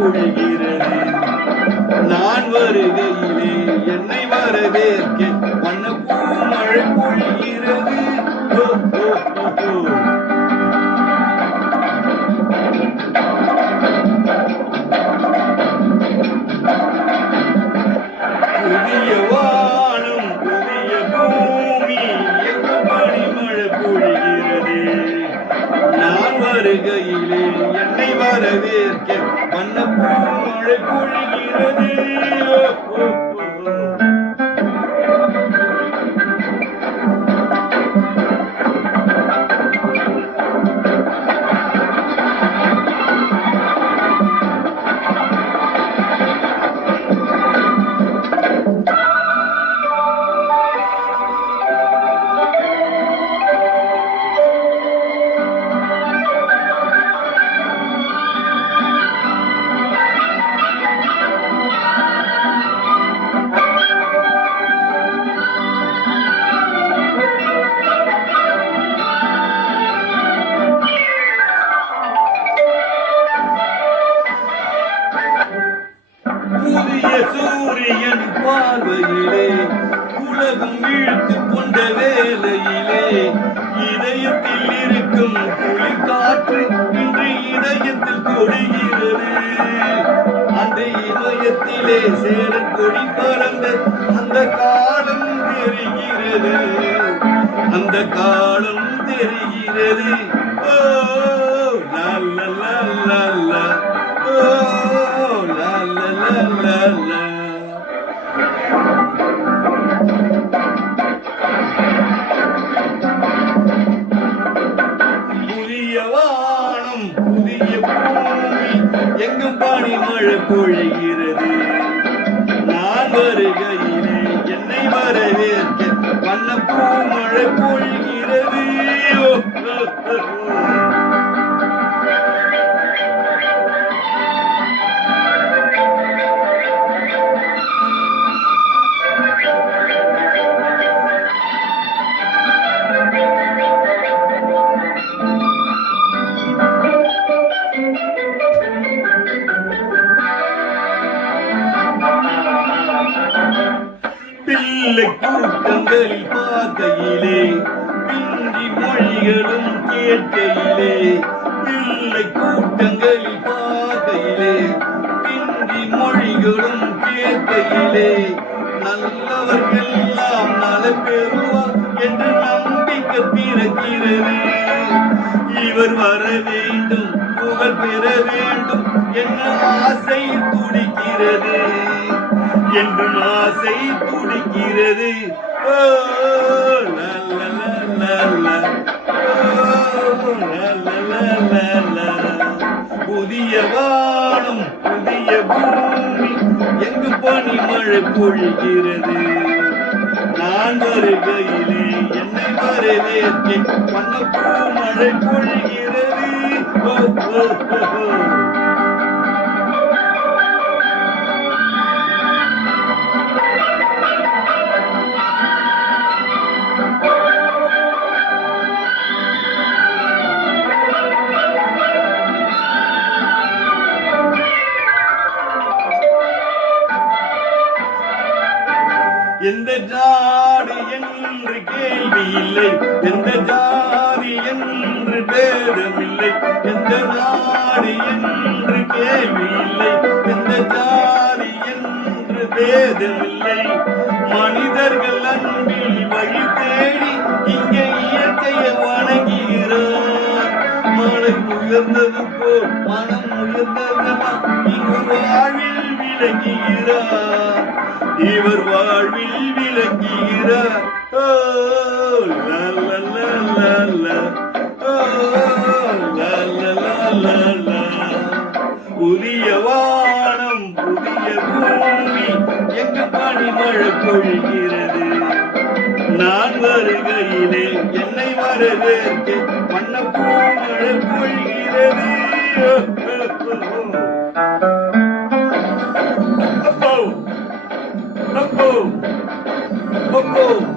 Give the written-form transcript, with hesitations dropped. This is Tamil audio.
பொழிகிறது. நான் வருகையிலே என்னை வரவேற்க வண்ணப்பூ மழை பொழிகிறது. ஓ, ஓ, ஓ, ஓ. புதிய வானம் புதிய பூமி எங்கும் பனிமழை பொழிகிறது. நான் வருகையிலே என்னை வரவேற்க வண்ணப்பூ மழை பொழிகிறது. புதிய சூரியன் பார்வையிலே உலகம் வீழ்த்து கொண்ட வேளையிலே இதயத்தில் இருக்கும் குளிர் காற்று இன்று இதயத்தில் கொடிகிறது. அந்த இதயத்திலே சேரன் கொடி பறந்த அந்த காலம் தெரிகிறது. அந்த காலம் தெரிகிறது. ஓ நல்ல நல்ல ஓ புதிய வானம் புதிய பூமி எங்கும் பனிமழை பொழிகிறது. நான் வருகையிலே என்னை வரவேற்க வண்ணப்பூ மழை பொழிகிறது. பிள்ளை கூட்டங்களில் பார்க்கையிலே பிந்தி மொழிகளும் கேட்கையிலே பிள்ளை கூட்டங்களில் பார்க்கையிலே பிந்தி மொழிகளும் கேட்கையிலே நல்லவர்கள் எல்லாம் நல பெறுவார் என்று நம்பிக்கை பிறக்கிறது. இவர் வர வேண்டும் புகழ் பெற வேண்டும் என்ற ஆசை துடிக்கிறது. என்றும் ஆசை துடிக்கிறது. ஓ நல்ல நல்ல புதிய வானம் புதிய பூமி எங்கு பனிமழை பொழிகிறது. நான் வருகையிலே என்னை வரவேற்க வண்ணப்பூ மழை பொழிகிறது. ஓ ஓ ஓ எந்த ஜாதி என்று கேள்வி இல்லை, எந்த ஜாதி என்று பேதமில்லை, எந்த நாடு என்று கேள்வி இல்லை, எந்த ஜாதி என்று பேதமில்லை. மனிதர்கள் அன்பில் வழி தேடி இங்கே இயற்கையை வணங்குகிறார். மலை உயர்ந்தது போல் மனம் உயர்ந்ததெல்லாம் இங்கு வாழ்வில் விளங்குகிறார். இவர் வாழ்வில் விளங்குகிறார். ஓ லல்ல லல்ல ஓ லல்ல புதிய வானம் புதிய பூமி எங்கு பனிமழை பொழிகிறது. நான் வருகையிலே என்னை வரவேற்க வண்ணப்பூ மழை பொழிகிறது. Oh, oh, oh.